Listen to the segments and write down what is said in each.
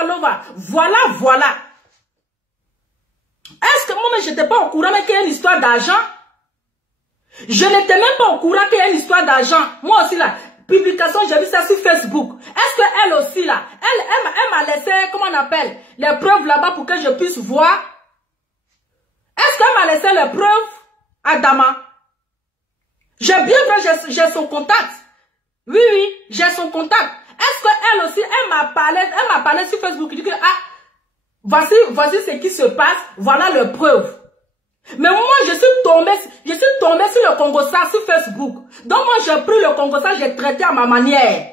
lova. Voilà, voilà. Est-ce que moi, je n'étais pas au courant qu'il y a une histoire d'argent? Je n'étais même pas au courant qu'il y a une histoire d'argent. Moi aussi, là, publication, j'ai vu ça sur Facebook. Est-ce qu'elle aussi, là, elle m'a laissé, comment on appelle, les preuves là-bas pour que je puisse voir? Est-ce qu'elle m'a laissé les preuves, Adama? J'ai bien vu, j'ai son contact. Oui, oui, j'ai son contact. Est-ce qu'elle aussi, elle m'a parlé sur Facebook, elle dit que, ah, voici ce qui se passe, voilà les preuves. Mais moi, je suis tombée sur le Congossa sur Facebook. Donc moi, j'ai pris le Congossa, j'ai traité à ma manière.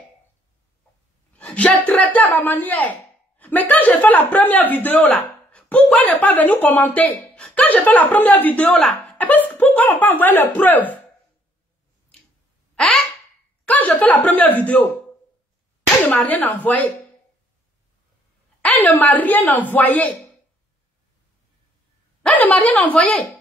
J'ai traité à ma manière. Mais quand j'ai fait la première vidéo là, pourquoi elle n'est pas venue commenter? Quand j'ai fait la première vidéo là, pourquoi on n'a pas envoyé les preuves? Hein? Quand j'ai fait la première vidéo, elle ne m'a rien envoyé. Elle ne m'a rien envoyé. Elle ne m'a rien envoyé.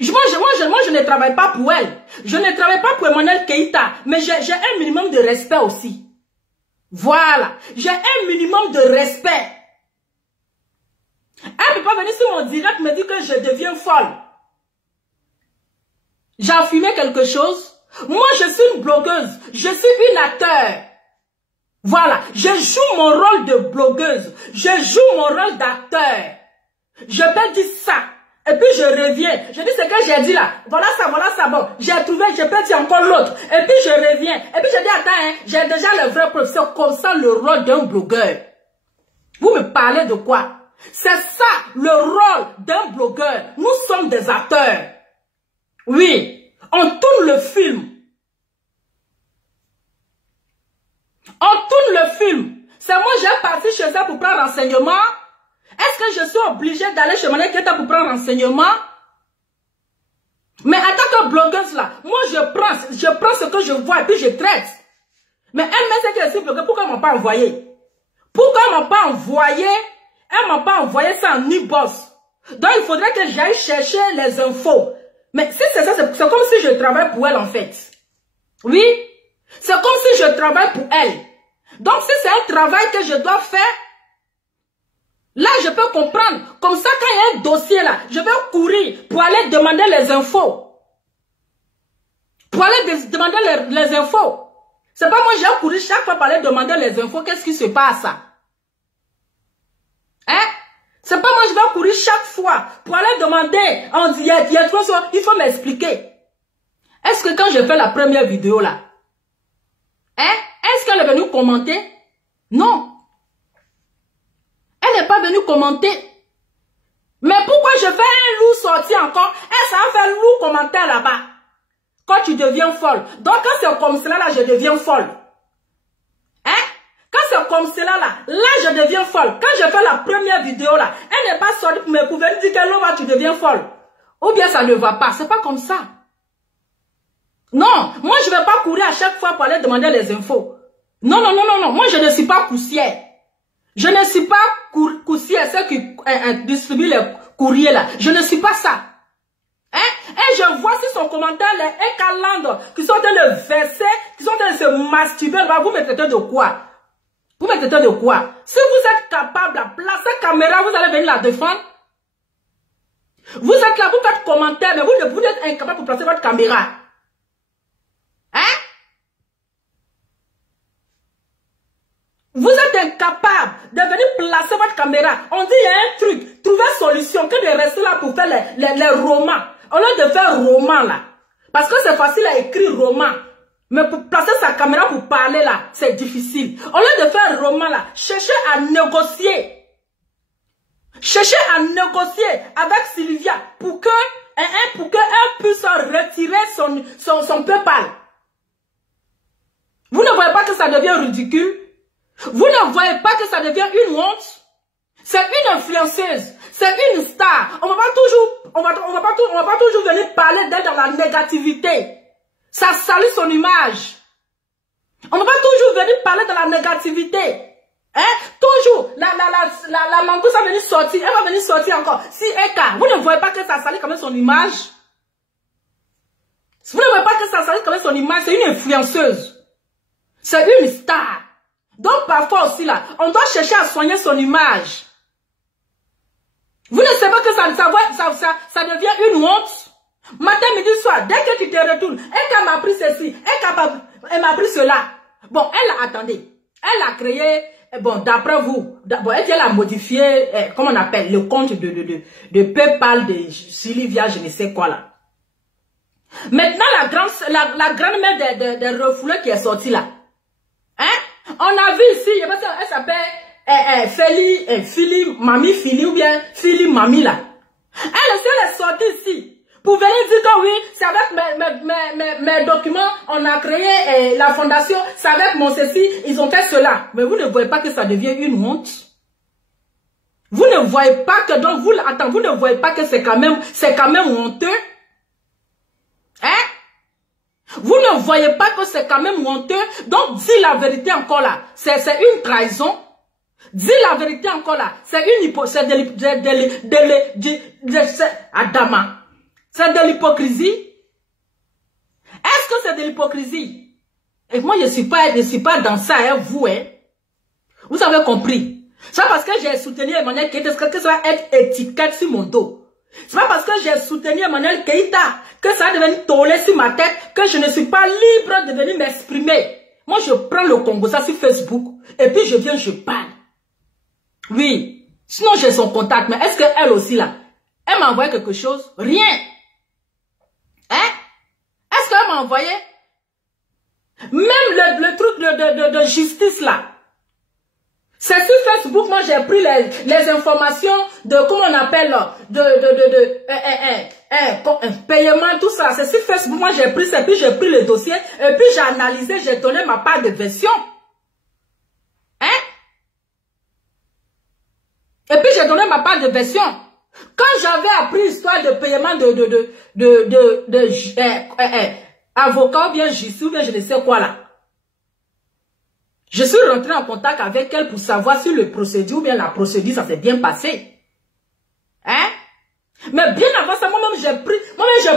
Moi, je ne travaille pas pour elle. Je ne travaille pas pour Emmanuel Keïta. Mais j'ai un minimum de respect aussi. Voilà. J'ai un minimum de respect. Elle ne peut pas venir sur mon direct me dire que je deviens folle. J'ai affirmé quelque chose. Moi, je suis une blogueuse. Je suis une acteur. Voilà. Je joue mon rôle de blogueuse. Je joue mon rôle d'acteur. Je peux dire ça. Et puis je reviens. Je dis ce que j'ai dit là. Voilà ça, bon. J'ai trouvé, je peux dire encore l'autre. Et puis je reviens. Et puis je dis, attends, hein, j'ai déjà le vrai professeur. Comme ça, le rôle d'un blogueur. Vous me parlez de quoi? C'est ça, le rôle d'un blogueur. Nous sommes des acteurs. Oui. On tourne le film. On tourne le film. C'est moi, j'ai parti chez elle pour prendre renseignement. Est-ce que je suis obligée d'aller chez Emmanuel Keïta pour prendre renseignement? Mais en tant que blogueuse là, moi je prends ce que je vois et puis je traite. Mais elle me dit qu'elle est blogueuse, pourquoi elle ne m'a pas envoyé? Pourquoi elle ne m'a pas envoyé? Elle ne m'a pas envoyé ça en e-boss. Donc il faudrait que j'aille chercher les infos. Mais si c'est ça, c'est comme si je travaille pour elle en fait. Oui, c'est comme si je travaille pour elle. Donc si c'est un travail que je dois faire, là, je peux comprendre. Comme ça, quand il y a un dossier là, je vais courir pour aller demander les infos. Pour aller demander les infos. C'est pas moi, j'ai couru chaque fois pour aller demander les infos. Qu'est-ce qui se passe? Hein? C'est pas moi, je vais courir chaque fois pour aller demander. On dit, il faut m'expliquer. Est-ce que quand je fais la première vidéo là, hein? Est-ce qu'elle est venue commenter? Non. Elle n'est pas venue commenter. Mais pourquoi je fais un loup sorti encore? Elle ça va faire loup commentaire là-bas. Quand tu deviens folle. Donc quand c'est comme cela là, je deviens folle. Hein? Quand c'est comme cela là, je deviens folle. Quand je fais la première vidéo là, elle n'est pas sortie pour me pouvoir dire que là, tu deviens folle. Ou bien ça ne va pas. C'est pas comme ça. Non, moi je ne vais pas courir à chaque fois pour aller demander les infos. Non, non, non, non, non. Moi je ne suis pas poussière. Je ne suis pas coussière, ceux qui distribuent les courriers là. Je ne suis pas ça. Hein? Et je vois sur son commentaire les Ekaland qui sont en train de verser, qui sont en train de se masturber. Vous me traitez de quoi? Vous me traitez de quoi? Si vous êtes capable de placer caméra, vous allez venir la défendre. Vous êtes là, vous faites commentaire, mais vous êtes incapable de placer votre caméra. Hein? Vous êtes incapable de venir placer votre caméra. On dit il y a un truc, trouver solution, que de rester là pour faire les romans. Au lieu de faire roman là. Parce que c'est facile à écrire roman. Mais pour placer sa caméra pour parler là, c'est difficile. Au lieu de faire roman là, cherchez à négocier. Cherchez à négocier avec Sylvia pour qu'elle puisse retirer son PayPal. Vous ne voyez pas que ça devient ridicule? Vous ne voyez pas que ça devient une honte? C'est une influenceuse, c'est une star. On va pas toujours venir parler d'elle dans la négativité. Ça salit son image. On ne va pas toujours venir parler de la négativité. Hein? Toujours, la mangouste va venir sortir, elle va venir sortir encore. Si Eka, vous ne voyez pas que ça salit quand même son image? Vous ne voyez pas que ça salit quand même son image? C'est une influenceuse. C'est une star. Donc parfois aussi là, on doit chercher à soigner son image. Vous ne savez pas que ça devient une honte. Matin, midi, soir, dès que tu te retournes, elle m'a pris ceci, elle m'a pris cela. Bon, attendez, elle a créé, bon, d'après vous, bon, elle a modifié, comment on appelle, le compte de PayPal de Sylvia, je ne sais quoi là. Maintenant, la grande-mère des refoulés qui est sortie là. Hein? On a vu ici, elle s'appelle Mamie Fili ou bien Fili Mamie là. Elle est sortie ici. Pour venir dire que oui, c'est avec mes documents, on a créé la fondation, c'est avec mon ceci, ils ont fait cela. Mais vous ne voyez pas que ça devient une honte. Vous ne voyez pas que, donc vous ne voyez pas que c'est quand même honteux. Hein? Vous ne voyez pas que c'est quand même honteux. Donc dis la vérité encore là. C'est une trahison. Dis la vérité encore là. C'est une hypocrisie. Adama. C'est de l'hypocrisie. Est-ce que c'est de l'hypocrisie? Et moi, je ne suis pas dans ça, hein, vous, hein. Vous avez compris. C'est pas parce que j'ai soutenu Emmanuel Keïta que ça va être étiquette sur mon dos. C'est pas parce que j'ai soutenu Emmanuel Keïta que ça va devenir tollé sur ma tête, que je ne suis pas libre de venir m'exprimer. Moi, je prends le Congo, ça sur Facebook, et puis je viens, je parle. Oui. Sinon, j'ai son contact, mais est-ce qu'elle aussi, là, elle m'a envoyé quelque chose? Rien. Hein? Est-ce qu'elle m'a envoyé? Même le truc de justice là. C'est sur Facebook, moi j'ai pris les informations de, comment on appelle, paiement, tout ça. C'est sur Facebook, moi j'ai pris ça, puis j'ai pris le dossier, et puis j'ai analysé, j'ai donné ma part de version. Hein? Et puis j'ai donné ma part de version. Quand j'avais appris l'histoire de paiement avocat ou bien justice ou bien je ne sais quoi là, je suis rentré en contact avec elle pour savoir si le procédure ou bien la procédure ça s'est bien passé. Hein? Mais bien avant ça, moi-même j'ai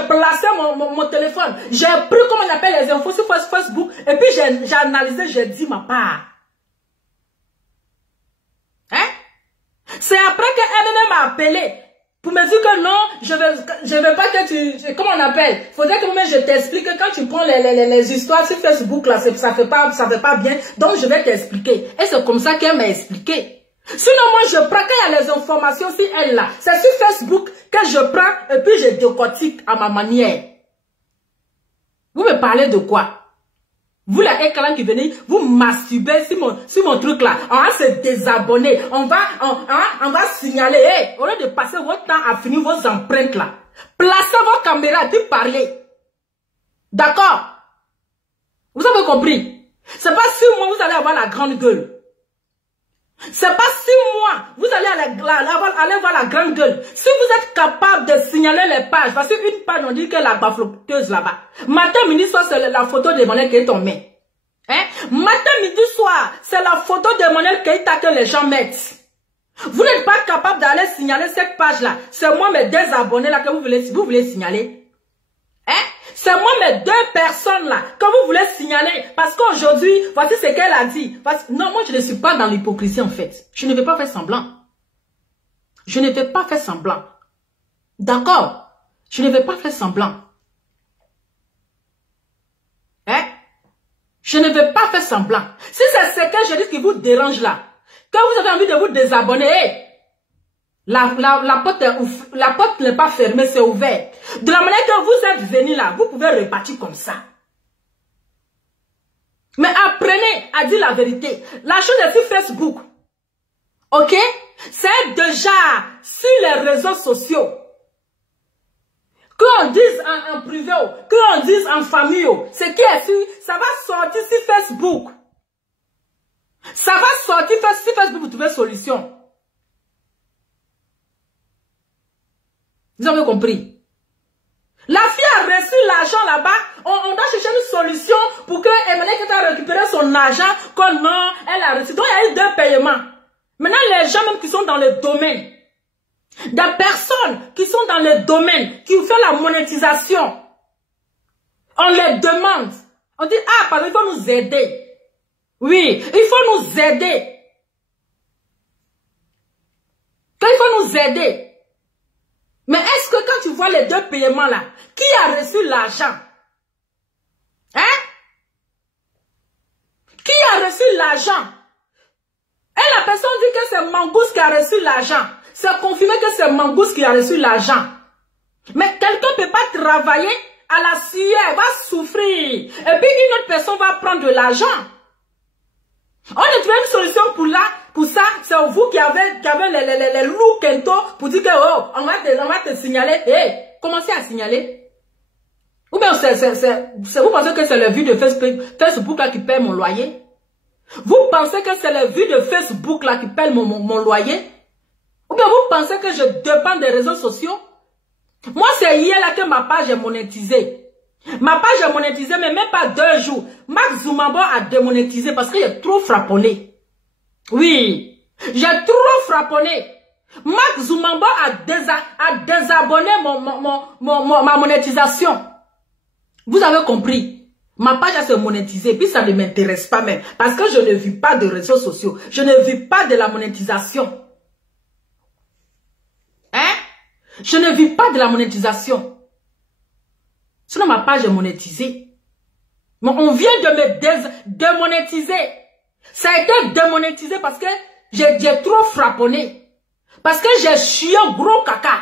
placé mon téléphone, j'ai pris comment on appelle les infos sur Facebook et puis j'ai analysé, j'ai dit ma part. Hein? C'est après qu'elle m'a appelé pour me dire que non, je veux pas que tu, comment on appelle, faudrait que moi je t'explique que quand tu prends les histoires sur Facebook là, ça fait pas bien, donc je vais t'expliquer. Et c'est comme ça qu'elle m'a expliqué. Sinon moi je prends, quand il y a les informations sur elle là, c'est sur Facebook que je prends et puis je décortique à ma manière. Vous me parlez de quoi? Vous la écran qui venez, vous masturbez sur mon truc là. On va se désabonner. On va signaler. Hey, au lieu de passer votre temps à finir vos empreintes là. Placez vos caméras et puis parlez. D'accord? Vous avez compris? C'est pas 6 mois vous allez avoir la grande gueule. C'est pas 6 mois vous allez aller voir la grande gueule. Si vous êtes capable de signaler les pages, parce qu'une page on dit que la bafloteuse là-bas. Matin, midi, soir, c'est la photo de Emmanuel Keïta qu'on met. Hein? Matin, midi, soir, c'est la photo de Emmanuel Keïta que les gens mettent. Vous n'êtes pas capable d'aller signaler cette page-là. C'est moi mes 2 abonnés là que vous voulez signaler. Hein? C'est moi mes 2 personnes là que vous voulez signaler. Parce qu'aujourd'hui, voici ce qu'elle a dit. Non, moi je ne suis pas dans l'hypocrisie en fait. Je ne vais pas faire semblant. Je ne vais pas faire semblant. D'accord? Je ne vais pas faire semblant. Hein? Je ne vais pas faire semblant. Si c'est ce que je dis qui vous dérange là, quand vous avez envie de vous désabonner, hey, la porte n'est pas fermée, c'est ouvert. De la manière que vous êtes venu là, vous pouvez repartir comme ça. Mais apprenez à dire la vérité. La chose est sur Facebook. Ok? C'est déjà sur les réseaux sociaux. Qu'on dise en privé, qu'on dise en famille, ce qui est sûr, ça va sortir sur Facebook. Ça va sortir sur Facebook pour trouver solution. Vous avez compris? La fille a reçu l'argent là-bas. On doit chercher une solution pour que Emmanuel Keïta récupère son argent. Comme non, elle a reçu. Donc il y a eu 2 paiements. Maintenant les gens même qui sont dans le domaine, des personnes qui sont dans le domaine, qui font la monétisation, on les demande. On dit, ah, pardon, il faut nous aider. Oui, il faut nous aider. Il faut nous aider. Mais est-ce que quand tu vois les deux paiements là, qui a reçu l'argent? Hein? Qui a reçu l'argent? Et la personne dit que c'est Mangouste qui a reçu l'argent. C'est confirmé que c'est Mangouste qui a reçu l'argent. Mais quelqu'un ne peut pas travailler à la sueur, va souffrir. Et puis une autre personne va prendre de l'argent. On a trouvé une solution pour ça. C'est vous qui avez les loups Kento pour dire que oh, on va te signaler. Hey, commencez à signaler. Ou bien vous pensez que c'est le vues de Facebook là qui paie mon loyer? Vous pensez que c'est le vues de Facebook là qui paie mon loyer? Ou bien vous pensez que je dépends des réseaux sociaux? Moi, c'est hier là que ma page est monétisée. Ma page est monétisée, mais même pas 2 jours. Max Zoumambo a démonétisé parce qu'il est trop frapponné. Oui, j'ai trop frapponné. Max Zoumambo a désabonné ma monétisation. Vous avez compris. Ma page s'est monétisée, puis ça ne m'intéresse pas même. Parce que je ne vis pas de réseaux sociaux. Je ne vis pas de la monétisation. Hein? Je ne vis pas de la monétisation. Sinon, ma page est monétisée. Mais on vient de me démonétiser. Ça a été démonétisé parce que j'ai trop frapponné. Parce que j'ai chié un gros caca.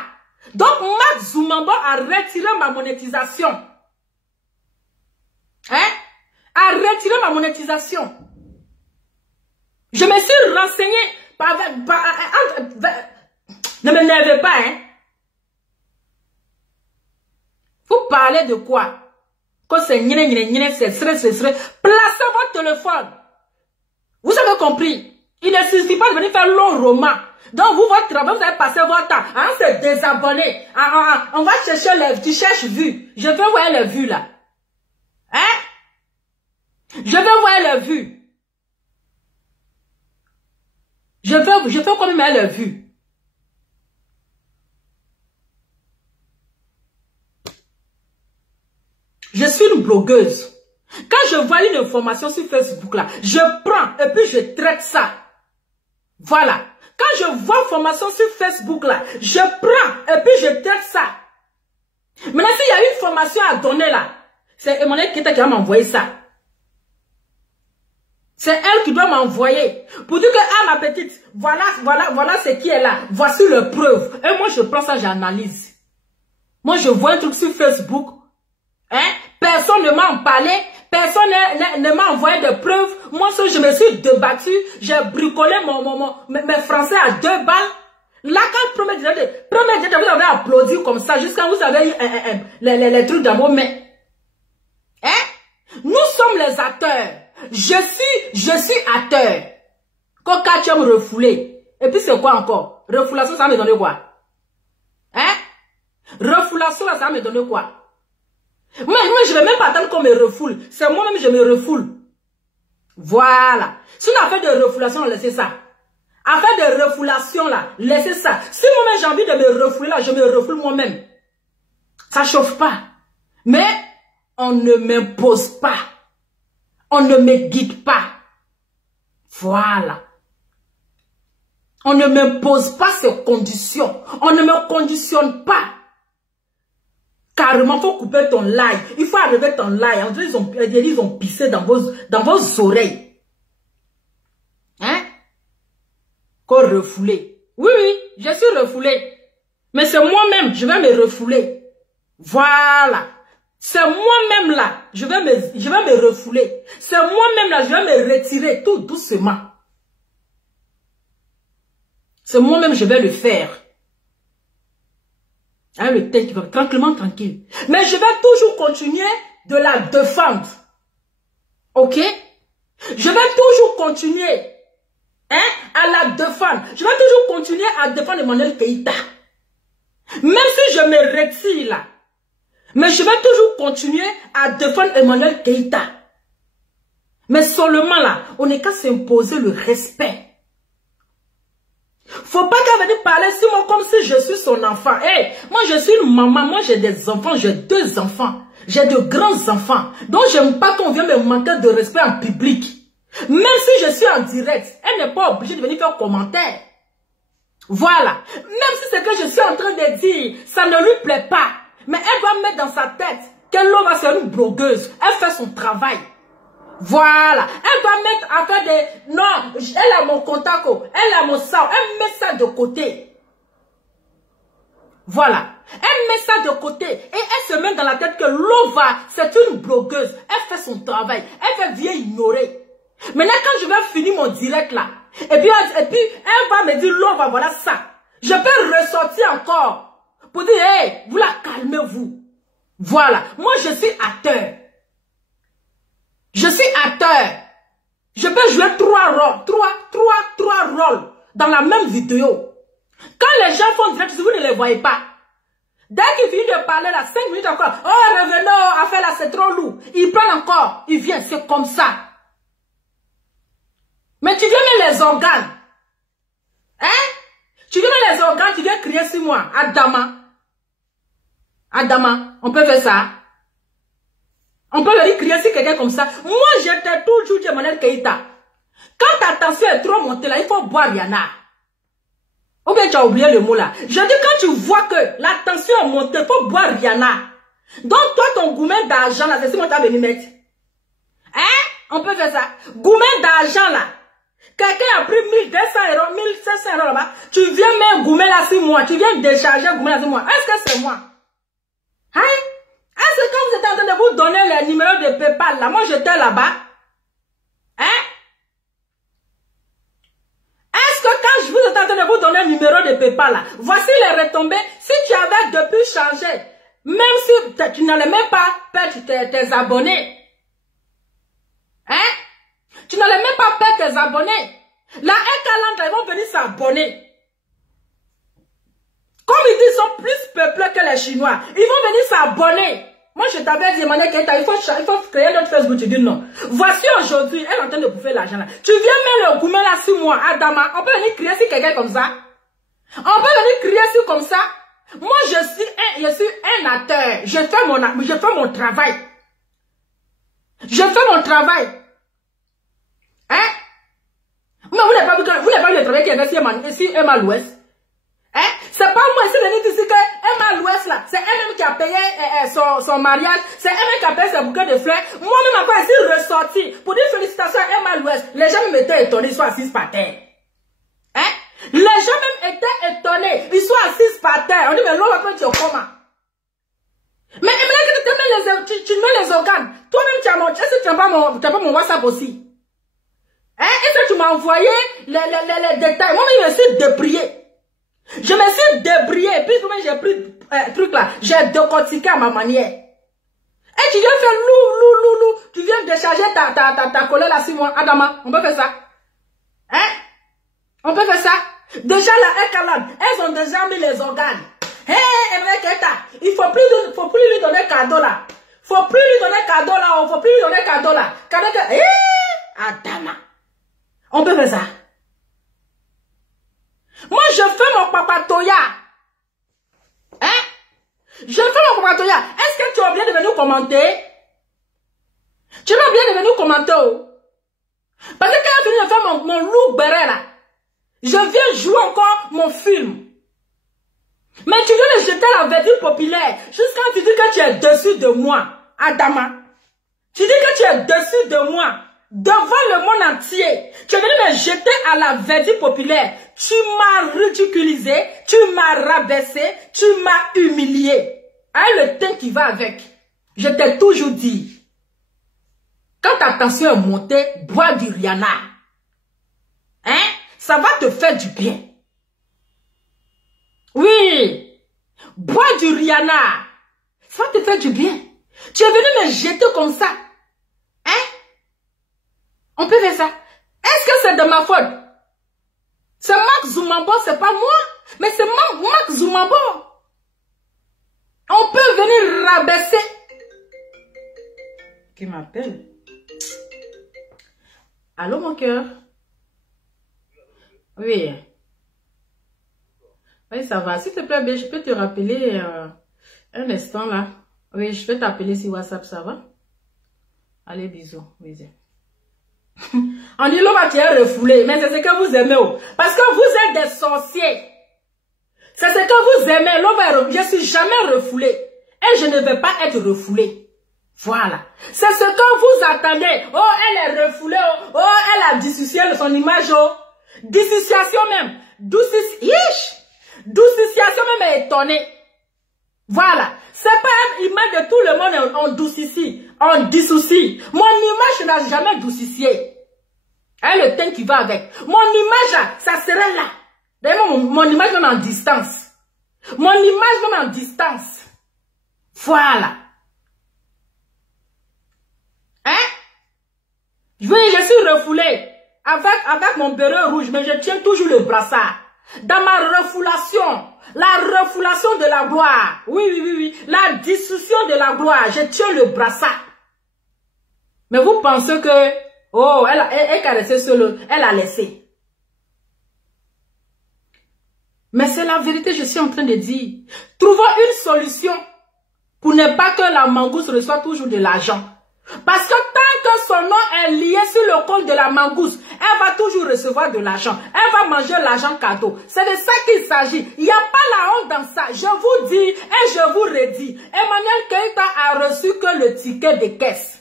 Donc, Max Zoumambo a retiré ma monétisation. Hein? A retiré ma monétisation. Je me suis renseigné ne m'énervez pas, hein? Vous parlez de quoi? Quand c'est c'est placez votre téléphone. Vous avez compris? Il ne suffit pas de venir faire long roman. Donc, votre travail, vous allez passer votre temps à se désabonner. On va chercher les... Tu cherches vues. Je veux voir les vues, là. Hein? Je veux voir les vues. Je veux quand même les vues. Je suis une blogueuse. Quand je vois une information sur Facebook là, je prends et puis je traite ça. Voilà. Quand je vois une information sur Facebook là, je prends et puis je traite ça. Maintenant, s'il y a une formation à donner là, c'est Emmanuel Keita qui va m'envoyer ça. C'est elle qui doit m'envoyer. Pour dire que, ah ma petite, voilà ce qui est là. Voici les preuves. Et moi, je prends ça, j'analyse. Moi, je vois un truc sur Facebook. Hein? Personne ne m'a en parlé, personne ne m'a envoyé de preuves. Moi, je me suis débattu, j'ai bricolé mes français à 2 balles. Là, quand premier direct, vous avez applaudi comme ça, jusqu'à vous avez eu les trucs dans vos mains. Hein? Nous sommes les acteurs. Je suis acteur. Quand tu me refoulé. Et puis c'est quoi encore? Refoulation, ça me donne quoi? Hein? Refoulation, ça va me donner quoi? Moi, je ne vais même pas attendre qu'on me refoule. C'est moi-même, je me refoule. Voilà. Si on a fait de refoulation, laissez ça. Affaire de refoulation, là, laissez ça. Si moi-même j'ai envie de me refouler, là, je me refoule moi-même. Ça chauffe pas. Mais, on ne m'impose pas. On ne me guide pas. Voilà. On ne m'impose pas ces conditions. On ne me conditionne pas. Carrément, il faut couper ton live. Il faut arrêter ton live. En fait, ils ont pissé dans vos oreilles. Hein? Qu'on refoulé. Oui, je suis refoulé. Mais c'est moi-même, je vais me refouler. Voilà. C'est moi-même là, je vais me refouler. C'est moi-même là, je vais me retirer tout doucement. C'est moi-même, je vais le faire. Hein, le tête qui va tranquillement, tranquille. Mais je vais toujours continuer de la défendre. Ok? Je vais toujours continuer à la défendre. Je vais toujours continuer à défendre Emmanuel Keita. Même si je me retire là. Mais je vais toujours continuer à défendre Emmanuel Keita. Mais seulement là, on n'est qu'à s'imposer le respect. Faut pas qu'elle vienne parler sur moi comme si je suis son enfant. Hey, moi je suis une maman, moi j'ai des enfants, j'ai 2 enfants. J'ai de grands enfants. Donc j'aime pas qu'on vienne me manquer de respect en public. Même si je suis en direct, elle n'est pas obligée de venir faire commentaire. Voilà. Même si ce que je suis en train de dire, ça ne lui plaît pas. Mais elle doit mettre dans sa tête que Lova c'est une blogueuse. Elle fait son travail. Voilà. Elle doit mettre à faire des... Non, elle a mon contact, elle a mon sang. Elle met ça de côté. Voilà. Elle met ça de côté. Et elle se met dans la tête que Lova, c'est une blogueuse. Elle fait son travail. Elle veut bien ignorer. Maintenant, quand je vais finir mon direct là, et puis elle va me dire, Lova, voilà ça. Je peux ressortir encore pour dire, hey, vous la calmez-vous. Voilà. Moi, je suis acteur. Je suis acteur. Je peux jouer trois rôles dans la même vidéo. Quand les gens font direct, vous ne les voyez pas. Dès qu'il finit de parler là, 5 minutes encore, oh, revenons, affaire là, c'est trop lourd. Il prend encore, il vient, c'est comme ça. Mais tu viens mettre les organes. Hein? Tu viens mettre les organes, tu viens crier sur moi. Adama. Adama, on peut faire ça. On peut venir crier sur quelqu'un comme ça. Moi, j'étais toujours dit Emmanuel Keïta. Quand ta tension est trop montée là, il faut boire Rihanna. Ou bien tu as oublié le mot là. Je dis quand tu vois que la tension est montée, il faut boire Rihanna. Donc toi, ton gourmet d'argent là, c'est ce qu'on t'a venu mettre. Hein? On peut faire ça. Gourmet d'argent là. Quelqu'un a pris 1200 €, 1700 € là-bas. Tu viens mettre un gourmet là sur moi. Tu viens décharger un gourmet là sur moi. Est-ce que c'est moi? Hein? Est-ce que quand vous êtes en train de vous donner les numéros de PayPal là, moi j'étais là-bas? Hein? Est-ce que quand je vous êtes en train de vous donner le numéro de PayPal là, voici les retombées. Si tu avais depuis changé, même si tu n'allais même pas perdre tes abonnés. Hein? Tu n'allais même pas perdre tes abonnés. La Ekaland, ils vont venir s'abonner. Comme ils disent, ils sont plus peuplés que les Chinois. Ils vont venir s'abonner. Moi, je t'avais dit, Emmanuel Keïta, il faut créer notre Facebook. Tu dis non. Voici aujourd'hui, elle est en train de bouffer l'argent là. Tu viens mettre le gourmet là sur moi, Adama. On peut venir crier sur quelqu'un comme ça. On peut venir crier sur comme ça. Moi, je suis un acteur. Je fais mon travail. Je fais mon travail. Hein? Mais vous n'avez pas vu le travail qui est fait ici, Emma l'Ouest. Hein? C'est pas moi ici de dire que Emma l'Ouest là, c'est elle-même qui a payé son mariage, c'est elle-même qui a payé ses bouquets de fleurs. Moi-même encore ici ressorti pour dire félicitations à Emma l'Ouest. Les gens m'étaient étonnés, ils sont assis par terre. Hein? Les gens même étaient étonnés, ils sont assis par terre. On dit mais l'homme après tu es comment? Mais tu mets les organes. Toi-même tu n'as pas mon WhatsApp aussi. Hein? Est-ce que tu m'as envoyé les détails? Moi-même je me suis débrouillé. Je me suis débrouillé, puis j'ai pris truc là, j'ai décortiqué à ma manière. Et tu viens faire lou, tu viens décharger ta colère là sur moi, Adama, on peut faire ça? Hein? On peut faire ça? Déjà la Ekaland, elles ont déjà mis les organes. Hé, Emmanuel Keïta, il faut plus lui donner cadeau là. Faut plus lui donner cadeau là, Cadeau que, hé, Adama. On peut faire ça? Moi, je fais mon papatoya. Hein? Je fais mon papatoya. Est-ce que tu as oublié de venir commenter? Tu as oublié de venir commenter? Parce que quand j'ai fini de faire mon loup béret là, je viens jouer encore mon film. Mais tu viens de jeter la verdure populaire jusqu'à tu dis que tu es dessus de moi, Adama. Tu dis que tu es dessus de moi. Devant le monde entier, tu es venu me jeter à la verdure populaire. Tu m'as ridiculisé, tu m'as rabaissé, tu m'as humilié. Avec le teint qui va avec. Je t'ai toujours dit, quand ta tension est montée, bois du Rihanna. Hein? Ça va te faire du bien. Oui. Bois du Rihanna. Ça va te faire du bien. Tu es venu me jeter comme ça. Hein? On peut faire ça. Est-ce que c'est de ma faute? C'est Mark Zumambo, c'est pas moi. Mais c'est Mark Zumambo. On peut venir rabaisser. Qui m'appelle? Allô, mon cœur? Oui. Oui, ça va. S'il te plaît, je peux te rappeler un instant là. Oui, je peux t'appeler sur WhatsApp, ça va? Allez, bisous. Bisous. On dit Lova, tu es refoulé, mais c'est ce que vous aimez. Parce que vous êtes des sorciers. C'est ce que vous aimez. Lova, je ne suis jamais refoulé. Et je ne vais pas être refoulé. Voilà. C'est ce que vous attendez. Oh, elle est refoulée. Oh, elle a dissocié son image. Oh. Dissociation même. Dissociation même est étonnée. Voilà. C'est pas une image de tout le monde on doucicie. On dissocie. Mon image n'a jamais doucifié. Hein, le teint qui va avec. Mon image, ça serait là. D'ailleurs, mon image même en distance. Mon image même en distance. Voilà. Hein? Oui, je suis refoulée. Avec mon béret rouge, mais je tiens toujours le brassard. Dans ma refoulation, la refoulation de la gloire. Oui. La dissolution de la gloire, je tiens le brassard. Mais vous pensez que, oh, elle caressait seule, elle a laissé. Mais c'est la vérité, je suis en train de dire. Trouvons une solution pour ne pas que la mangouste reçoive toujours de l'argent. Parce que tant que son nom est lié sur le compte de la mangouste, elle va toujours recevoir de l'argent. Elle va manger l'argent cadeau. C'est de ça qu'il s'agit. Il n'y a pas la honte dans ça. Je vous dis et je vous redis. Emmanuel Keïta a reçu que le ticket de caisse.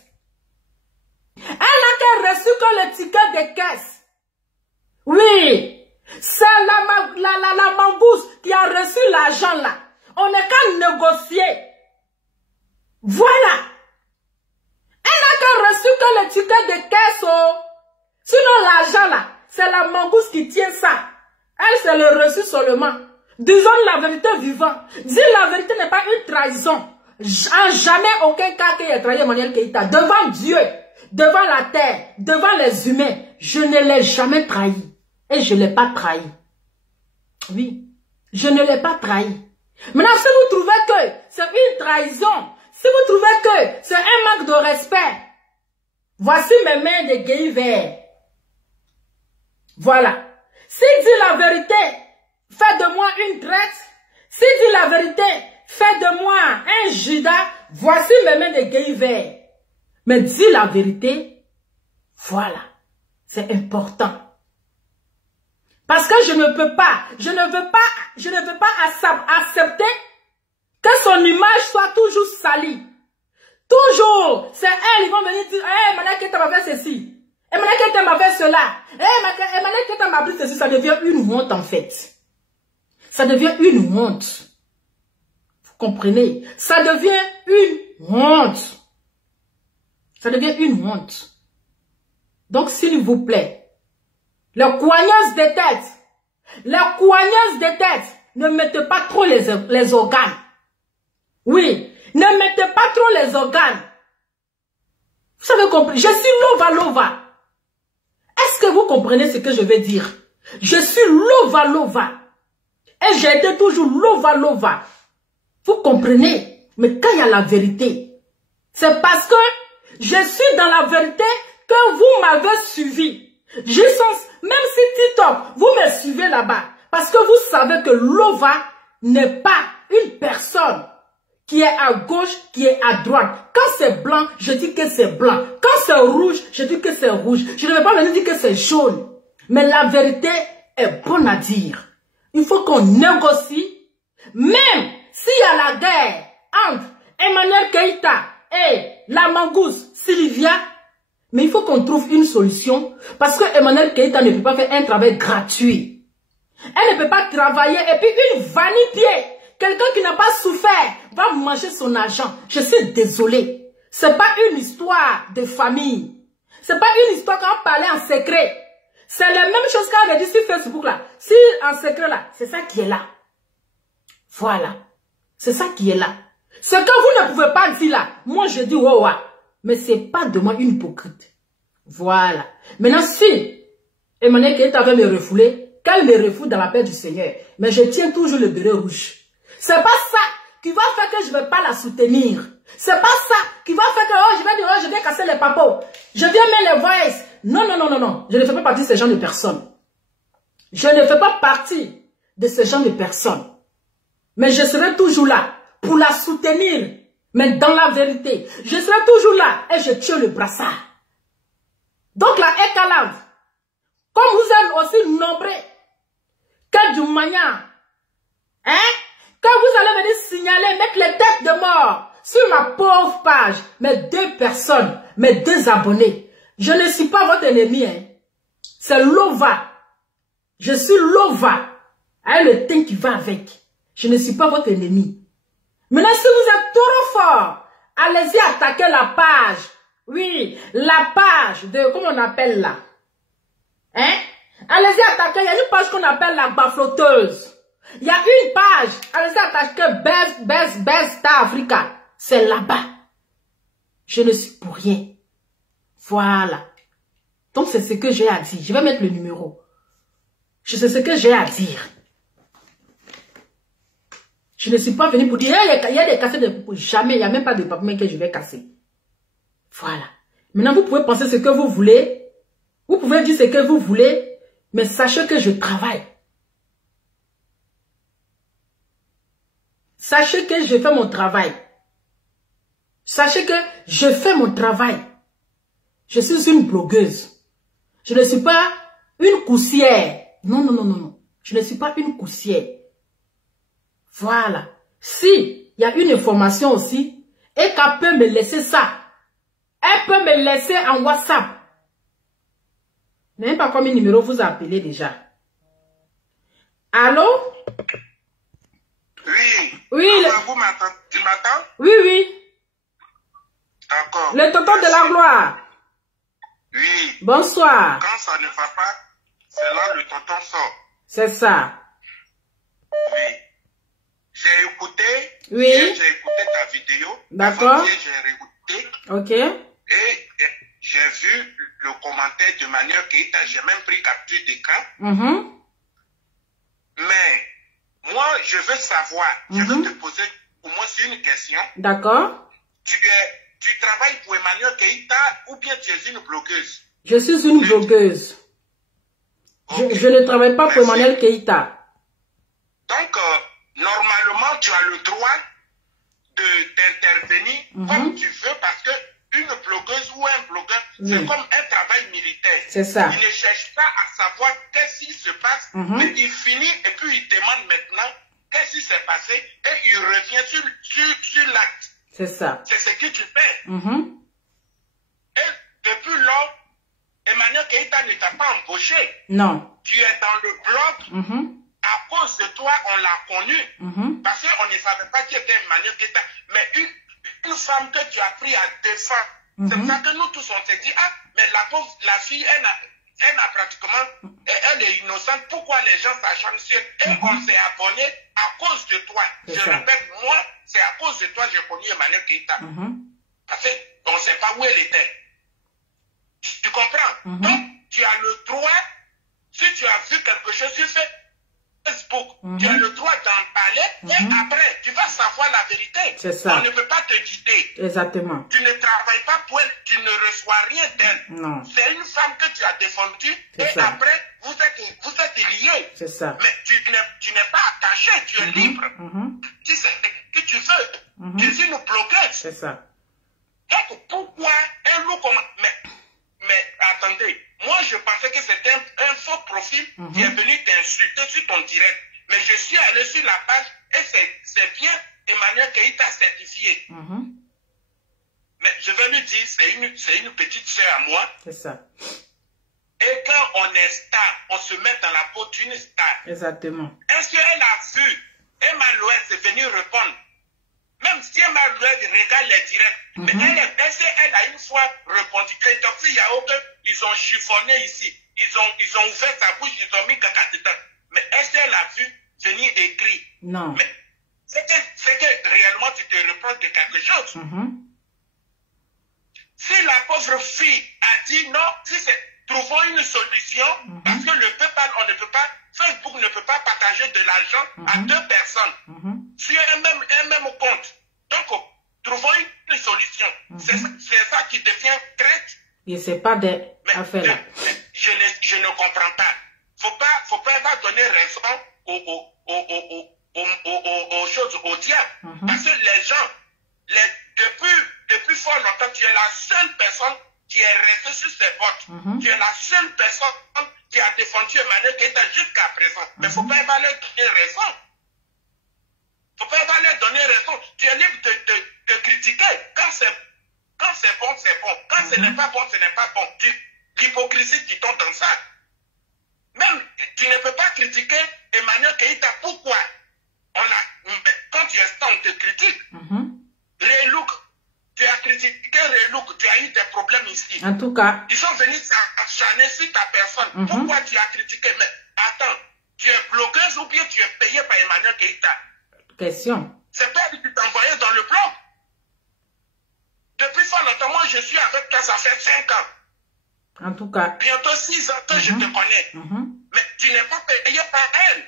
Elle n'a reçu que le ticket de caisse. Oui. C'est la mangouste qui a reçu l'argent là. On n'est qu'à négocier. Voilà. Elle n'a qu'à reçu que le ticket de caisse. Oh. Sinon l'argent là, c'est la mangouste qui tient ça. Elle, c'est le reçu seulement. Disons la vérité vivante. Dire la vérité n'est pas une trahison. En jamais aucun cas qu'il ait trahi Emmanuel Keïta. Devant Dieu, devant la terre, devant les humains, je ne l'ai jamais trahi. Et je ne l'ai pas trahi. Oui, je ne l'ai pas trahi. Maintenant, si vous trouvez que c'est une trahison, si vous trouvez que c'est un manque de respect, voici mes mains de guéri vert. Voilà. S'il dit la vérité, fais de moi une traite. S'il dit la vérité, fais de moi un Judas. Voici mes mains de guéri vert. Mais dis la vérité, voilà. C'est important. Parce que je ne peux pas, je ne veux pas accepter que son image soit toujours salie. Toujours, c'est elle, ils vont venir dire, hey, Emmanuel Keïta m'a fait ceci. Emmanuel Keïta m'a fait cela. Emmanuel Keïta m'a pris ceci, ça devient une honte en fait. Ça devient une honte. Vous comprenez? Ça devient une honte. Ça devient une honte. Donc, s'il vous plaît, les coigneuses de tête, ne mettez pas trop les organes. Oui, ne mettez pas trop les organes. Vous avez compris? Je suis lova. Est-ce que vous comprenez ce que je veux dire? Je suis lova. Et j'ai été toujours lova. Vous comprenez? Mais quand il y a la vérité, c'est parce que je suis dans la vérité que vous m'avez suivi. Même si TikTok, vous me suivez là-bas, parce que vous savez que Lova n'est pas une personne qui est à gauche, qui est à droite. Quand c'est blanc, je dis que c'est blanc. Quand c'est rouge, je dis que c'est rouge. Je ne vais pas venir dire que c'est jaune. Mais la vérité est bonne à dire. Il faut qu'on négocie, même s'il y a la guerre entre Emmanuel Keïta et la mangouste Sylvia. Mais il faut qu'on trouve une solution parce que Emmanuel Keïta ne peut pas faire un travail gratuit. Elle ne peut pas travailler et puis une vanité, quelqu'un qui n'a pas souffert, va manger son argent. Je suis désolée. C'est pas une histoire de famille. C'est pas une histoire qu'on parlait en secret. C'est la même chose qu'elle avait dit sur Facebook là. Si en secret là, c'est ça qui est là. Voilà. C'est ça qui est là. Ce que vous ne pouvez pas dire là, moi je dis wow. Mais c'est pas de moi une hypocrite. Voilà. Maintenant, si Emmanuel Keïta avait me refouler, qu'elle me refoule dans la paix du Seigneur. Mais je tiens toujours le béret rouge. C'est pas ça qui va faire que je ne vais pas la soutenir. C'est pas ça qui va faire que je vais casser les papos. Je viens mettre les voices. Non. Je ne fais pas partie de ce genre de personnes. Je ne fais pas partie de ce genre de personnes. Mais je serai toujours là pour la soutenir. Mais dans la vérité, je serai toujours là et je tiens le brassard. Donc la escalade, comme vous êtes aussi nombreux que du manière, hein, que vous allez venir signaler, mettre les têtes de mort sur ma pauvre page, mes 2 personnes, mes 2 abonnés. Je ne suis pas votre ennemi, hein. C'est Lova. Je suis Lova. Avec le teint qui va avec. Je ne suis pas votre ennemi. Maintenant, si vous êtes trop fort, allez-y attaquer la page. Oui, la page de, comment on appelle là? Hein? Allez-y attaquer, il y a une page qu'on appelle la baflotteuse. Il y a une page, allez-y attaquer Best Star Africa. C'est là-bas. Je ne suis pour rien. Voilà. Donc c'est ce que j'ai à dire. Je vais mettre le numéro. Je sais ce que j'ai à dire. Je ne suis pas venu pour dire, il y a des cassés de... Jamais, il n'y a même pas de papier que je vais casser. Voilà. Maintenant, vous pouvez penser ce que vous voulez. Vous pouvez dire ce que vous voulez. Mais sachez que je travaille. Sachez que je fais mon travail. Sachez que je fais mon travail. Je suis une blogueuse. Je ne suis pas une coussière. Non, non, non, non, non. Je ne suis pas une coussière. Voilà. Si il y a une information aussi, et qu'elle peut me laisser ça, elle peut me laisser en WhatsApp. N'importe pas combien de numéros vous appelez déjà. Allô? Oui. Oui. Tu m'attends? Oui, oui. D'accord. Le tonton de la gloire. Oui. Bonsoir. Quand ça ne va pas, c'est là le tonton sort. C'est ça. Oui. J'ai écouté. Oui. J'ai écouté ta vidéo. D'accord. J'ai réécouté. Ok. Et j'ai vu le commentaire de manière que j'ai même pris capture d'écran. Mais moi, je veux savoir, je veux te poser au moins une question. D'accord. Tu travailles pour Emmanuel Keïta ou bien tu es une blogueuse? Je suis une blogueuse. Okay. Je ne travaille pas pour Emmanuel Keïta. Donc, normalement, tu as le droit d'intervenir comme tu veux parce que une blogueuse ou un blogueur, c'est comme un travail militaire. C'est ça. Il ne cherche pas à savoir qu'est-ce qui se passe, mais il finit et puis il demande maintenant qu'est-ce qui s'est passé et il revient sur l'acte. C'est ça. C'est ce que tu fais. Et depuis lors, Emmanuel Keïta ne t'a pas embauché. Non. Tu es dans le blog. À cause de toi, on l'a connu. Parce qu'on ne savait pas qui était Emmanuel Keïta. Mais une femme que tu as pris à défendre, c'est ça que nous tous on s'est dit, ah, mais la fille, elle a pratiquement, elle est innocente. Pourquoi les gens s'acharnent sur elle? Et on s'est abonné à cause de toi. Je répète, moi, c'est à cause de toi que j'ai connu Emmanuel Keïta. Parce qu'on ne sait pas où elle était. Tu comprends? Donc, tu as le droit, si tu as vu quelque chose, tu fais Facebook, tu as le droit d'en parler et après, tu vas savoir la vérité. C'est ça. On ne peut pas te guider. Exactement. Tu ne travailles pas pour elle, tu ne reçois rien d'elle. Non. C'est une femme que tu as défendue et ça. Après, vous êtes liés. C'est ça. Mais tu n'es pas attaché, tu es libre. Tu sais ce que tu veux. Tu es une blogueuse. C'est ça. Donc, pourquoi un loup comme... Mais attendez, moi je pensais que c'était un faux profil qui est venu t'insulter sur ton direct. Mais je suis allé sur la page et c'est bien Emmanuel Keïta certifié. Mais je vais lui dire, c'est une petite sœur à moi. C'est ça. Et quand on est star, on se met dans la peau d'une star. Exactement. Est-ce qu'elle a vu Emmanuel c'est venu répondre? Même si Emmanuel regarde les directs, mais elle a une fois répondu que donc il y a aucun, ils ont chiffonné ici, ils ont ouvert sa bouche, ils ont mis caca dedans. Mais est-ce qu'elle a vu venir écrire? Non. Mais c'est que réellement tu te reproches de quelque chose. Si la pauvre fille a dit non, si c'est trouvons une solution, parce que le PayPal, on ne peut pas, Facebook ne peut pas partager de l'argent à deux personnes sur un même compte. Donc, trouvons une solution. C'est ça qui devient traite. Et c'est pas des affaires là. Je ne comprends pas. Faut pas donner raison aux choses, aux diables. Parce que les gens, depuis fort longtemps, tu es la seule personne qui qui est resté sur ses bottes. Tu es la seule personne qui a défendu Emmanuel Keïta jusqu'à présent. Mais il ne faut pas leur donner raison. Il ne faut pas leur donner raison. Tu es libre de critiquer. Quand c'est bon, c'est bon. Quand ce n'est pas bon, ce n'est pas bon. L'hypocrisie qui tombe dans ça. Même, tu ne peux pas critiquer Emmanuel Keïta. Pourquoi? Quand tu es stand, on te critique. Relook, tu as critiqué Relook, tu as eu des problèmes ici. En tout cas. Ils sont venus s'acharner sur ta personne. Pourquoi tu as critiqué? Mais attends, tu es blogueuse ou bien tu es payé par Emmanuel Keïta? Question. C'est pas lui qui t'a envoyé dans le blog. Depuis fort longtemps, moi je suis avec toi, ça fait 5 ans. En tout cas. Bientôt 6 ans que je te connais. Mais tu n'es pas payé par elle.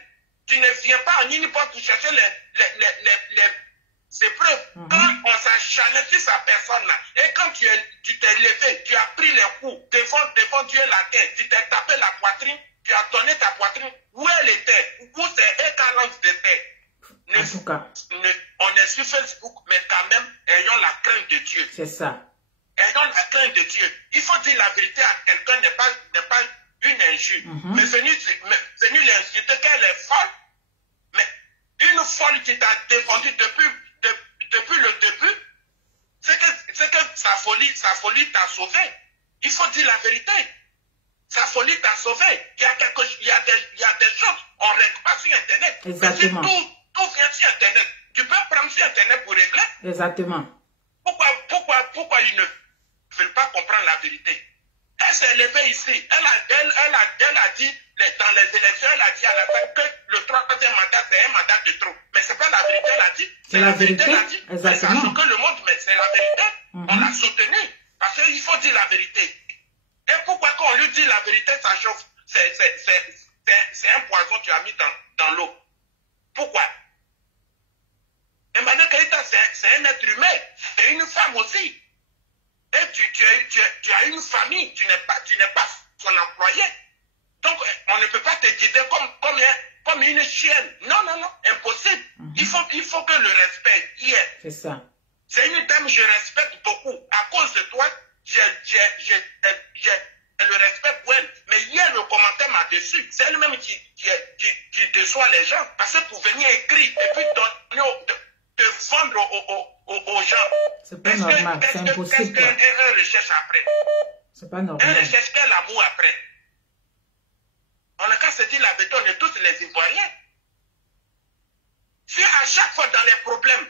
Tu ne viens pas en Unipo pour chercher ces preuves. Quand on s'acharne sur sa personne là, et quand tu t'es levé, tu as pris les coups devant Dieu la terre, tu t'es tapé la poitrine, tu as donné ta poitrine, où elle était, où c'est écalante de terre. En tout cas. On est sur Facebook, mais quand même, ayons la crainte de Dieu. C'est ça. Ayons la crainte de Dieu. Il faut dire la vérité à quelqu'un n'est pas une injure. Mais venir l'insulter qu'elle est folle. Mais une folle qui t'a défendu depuis le début, c'est que sa folie t'a sauvé. Il faut dire la vérité. Sa folie t'a sauvé. Il y a des choses, on ne règle pas sur Internet. Exactement. Mais si tout vient sur Internet, tu peux prendre sur Internet pour régler. Exactement. Pourquoi ils ne veulent pas comprendre la vérité? Elle s'est levée ici. Elle a dit, dans les élections, elle a dit à la fin que le 3e mandat, c'est un mandat de trop. Mais ce n'est pas la vérité, elle a dit. C'est la vérité, elle a dit. exactement. Ça choque le monde, mais c'est la vérité. On l'a soutenue. Parce qu'il faut dire la vérité. Et pourquoi quand on lui dit la vérité, ça chauffe? C'est un poison que tu as mis dans l'eau. Pourquoi? Emmanuel Keïta, c'est un être humain. C'est une femme aussi. Et tu as une famille, tu n'es pas son employé. Donc, on ne peut pas te guider comme une chienne. Non, impossible. Il faut que le respect y ait. C'est ça. C'est une dame que je respecte beaucoup. À cause de toi, j'ai le respect pour elle. Mais hier, le commentaire m'a déçu. C'est elle-même qui déçoit les gens. Parce que pour venir écrire et puis te vendre aux gens. C'est pas normal, c'est impossible. Qu'est-ce qu'elle recherche après? C'est pas normal. Elle recherche quel amour après? On a qu'à se dire la vérité, on est tous les Ivoiriens. Si à chaque fois dans les problèmes,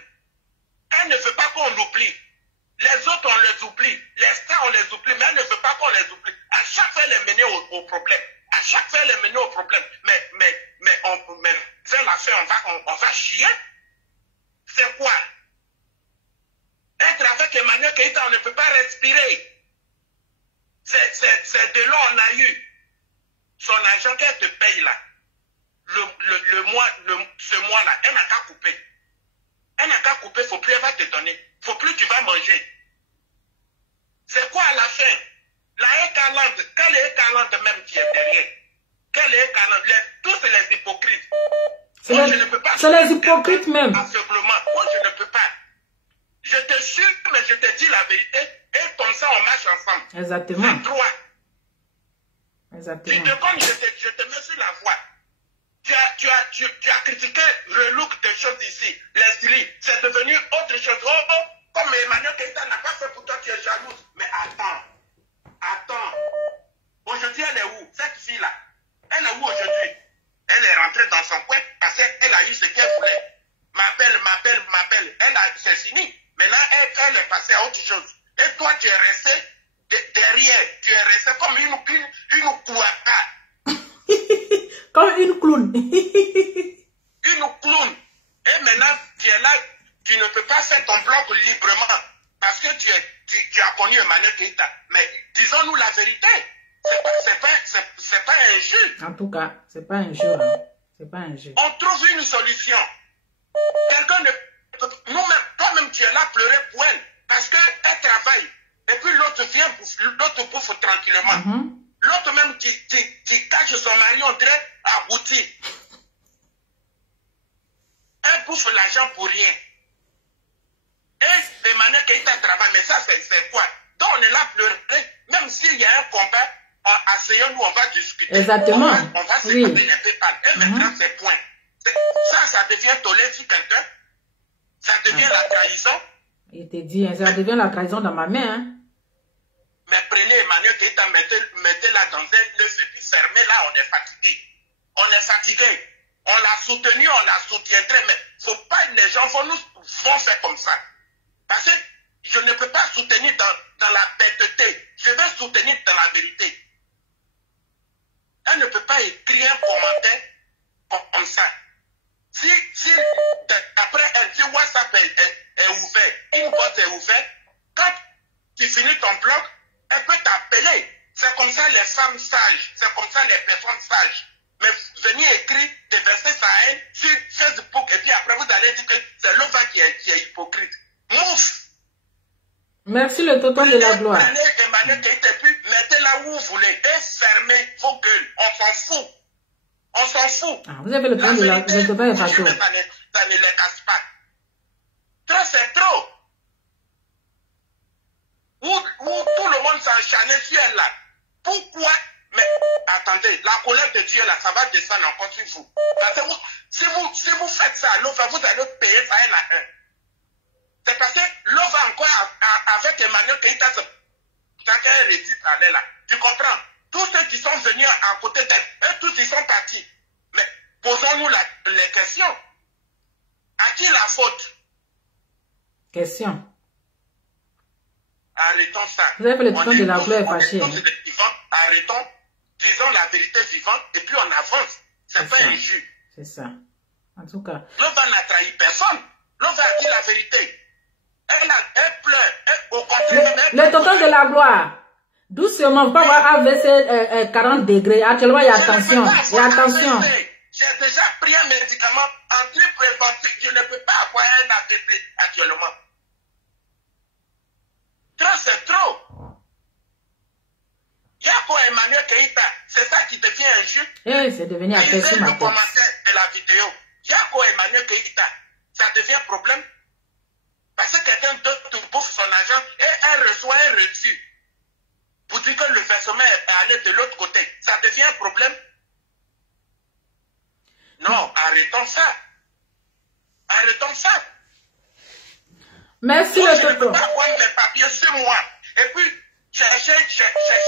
elle ne veut pas qu'on l'oublie. Les autres, on les oublie. Les stars, on les oublie, mais elle ne veut pas qu'on les oublie. À chaque fois, elle est menée au problème. À chaque fois, elle est menée au problème. Mais vers la fin, on va chier. C'est quoi? Être avec Emmanuel Keïta, on ne peut pas respirer. C'est de là on a eu. Son agent qu'elle te paye là. Ce mois-là, elle n'a qu'à couper. Elle n'a qu'à couper, il ne faut plus, elle va te donner. Il ne faut plus, tu vas manger. C'est quoi à la fin? La écalante, quelle écalante même qui est derrière? Quelle écalante? Tous les hypocrites. C'est les hypocrites même. Aveuglement. Moi, je ne peux pas. Je te jure, mais je te dis la vérité. Et comme ça, on marche ensemble. Exactement. C'est droit. Exactement. Tu te connais, je te mets sur la voie. Tu as critiqué Relook des choses ici. Leslie, c'est devenu autre chose. Oh, comme Emmanuel Keïta n'a pas fait pour toi, tu es jalouse. Mais attends. Aujourd'hui, elle est où? Cette fille-là. Elle est où aujourd'hui? Elle est rentrée dans son coin parce qu'elle a eu ce qu'elle voulait. M'appelle. C'est fini. Maintenant, elle est passée à autre chose. Et toi, tu es resté derrière. Tu es resté comme une couaka. Comme une clown. Une clown. Et maintenant, tu es là, tu ne peux pas faire ton blog librement. Parce que tu as connu Emmanuel Keïta. Mais disons-nous la vérité. C'est pas un jeu. En tout cas, c'est pas un jeu. Hein. C'est pas un jeu. On trouve une solution. Quelqu'un ne... Nous-mêmes, toi-même, tu es là pleurer pour elle. Parce qu'elle travaille. Et puis l'autre vient, l'autre bouffe tranquillement. L'autre même qui cache son mari, on dirait abouti. Elle bouffe l'argent pour rien. Et Emmanuel Keïta travaille, mais ça, c'est quoi? Donc on est là pleurer. Même s'il y a un combat, asseyons-nous, on va discuter. Exactement. On va se taper les pétales. Et maintenant, c'est point. Ça devient toller sur quelqu'un. Ça devient la trahison. Il te dit, ça devient la trahison dans ma main. Hein. Mais prenez Emmanuel Keïta, mettez-la dans un lieu, et puis fermez-la, on est fatigué. On est fatigué. On l'a soutenu, on la soutiendrait, mais faut pas, les gens vont faire comme ça. Parce que je ne peux pas soutenir dans la bêteté. Je vais soutenir dans la vérité. Elle ne peut pas écrire un commentaire comme ça. Si après elle dit WhatsApp est ouvert, une boîte est ouverte, quand tu finis ton blog, elle peut t'appeler. C'est comme ça les femmes sages, c'est comme ça les personnes sages. Mais venir écrire des versets Sahel sur Facebook et puis après vous allez dire que c'est Lova qui est hypocrite. Mouf! Merci le tonton de la gloire. Prenez Emmanuel Keïta et puis mettez-la où vous voulez et fermez vos gueules. On s'en fout. On s'en fout. Ah, vous avez le temps de la gloire. Ça ne les casse pas. Trop, c'est trop. Où tout le monde s'enchaîne sur elle là. Pourquoi? Mais attendez, la colère de Dieu là, ça va descendre encore sur vous. Parce que si vous faites ça, l'autre, vous allez payer ça un à un. C'est parce que l'autre encore avec Emmanuel Keïta, chacun rédite aller là. Tu comprends? Tous ceux qui sont venus à côté d'elle, eux tous ils sont partis. Mais posons-nous les questions. À qui la faute? Question. Arrêtons ça. Vous avez fait le temps de la gloire fâchée. Arrêtons, disons la vérité vivante et puis on avance. C'est pas injuste. C'est ça. En tout cas. L'homme n'a trahi personne. L'homme a dit la vérité. Elle pleure. Au contraire. Le tonton de la gloire. Doucement, pas voir AVC 40 degrés. Actuellement, il y a attention. Il y a attention. J'ai déjà pris un médicament antipréventif. Je ne peux pas avoir un AVC actuellement. Trop, c'est trop. Yako Emmanuel Keïta, c'est ça qui devient injuste. Eh, c'est devenu un peu sur ma le commentaire de la vidéo. Yako Emmanuel Keïta, ça devient problème. Parce que quelqu'un d'autre bouffe son argent et elle reçoit un reçu. Pour dire que le versement est allé de l'autre côté. Ça devient un problème. Non, arrêtons ça. Arrêtons ça. Merci moi, le je ne peux tonton. pas avoir mes papiers sur moi. Et puis, chercher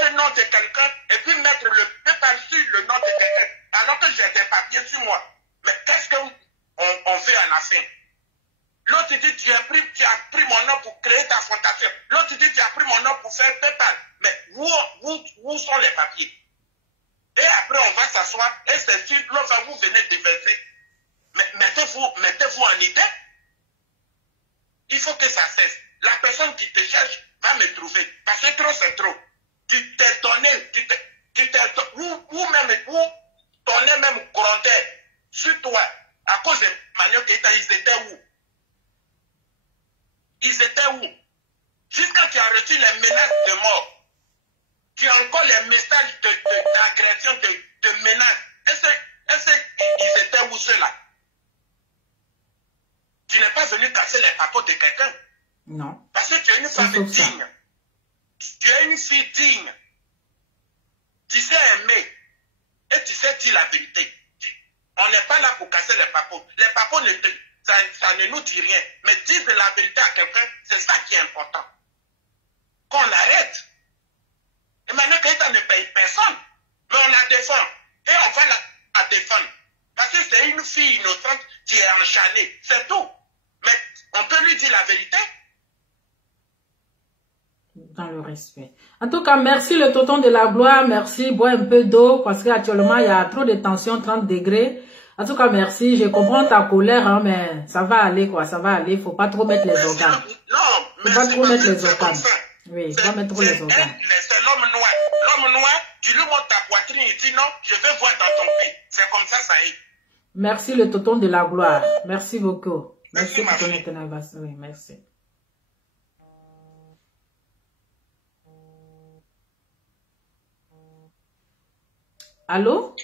le nom de quelqu'un et puis mettre le PayPal sur le nom de quelqu'un. Alors que j'ai des papiers sur moi. Mais qu'est-ce qu'on veut à la fin? L'autre dit, tu as pris mon nom pour créer ta fondation. L'autre dit, tu as pris mon nom pour faire PayPal. Mais où sont les papiers? Et après, on va s'asseoir et c'est sûr, l'autre vous venez déverser. Mais mettez-vous en idée. Il faut que ça cesse. La personne qui te cherche va me trouver. Parce que trop, c'est trop. Tu t'es donné, ou ton nez même grondait sur toi. À cause de Emmanuel Keïta, ils étaient où? Ils étaient où? Jusqu'à tu as reçu les menaces de mort. Tu as encore les messages d'agression, de menaces. Est-ce qu'ils étaient où ceux-là? Tu n'es pas venu casser les papots de quelqu'un. Non. Parce que tu es une femme digne. Tu es une fille digne. Tu sais aimer. Et tu sais dire la vérité. On n'est pas là pour casser les papots. Les papots, ça ne nous dit rien. Mais dire de la vérité à quelqu'un, c'est ça qui est important. Qu'on arrête. Emmanuel Keïta ne paye personne. Mais on la défend. Et on va la défendre. Parce que c'est une fille innocente qui est enchaînée. C'est tout. Mais on peut lui dire la vérité. Dans le respect. En tout cas, merci le tonton de la gloire. Merci. Bois un peu d'eau parce qu'actuellement, il y a trop de tension, 30 degrés. En tout cas, merci. Je comprends ta colère, hein, mais ça va aller, quoi. Ça va aller. Il ne faut pas trop mettre les organes. Non, mais faut pas trop mettre les organes. ça. Oui, il faut pas mettre trop les organes. C'est l'homme noir. L'homme noir, tu lui montres ta poitrine, il dit non, je veux voir dans ton pays. C'est comme ça, ça est. Merci le tonton de la gloire. Merci beaucoup. Merci pour ton fille. intervention. Oui, merci. Allô?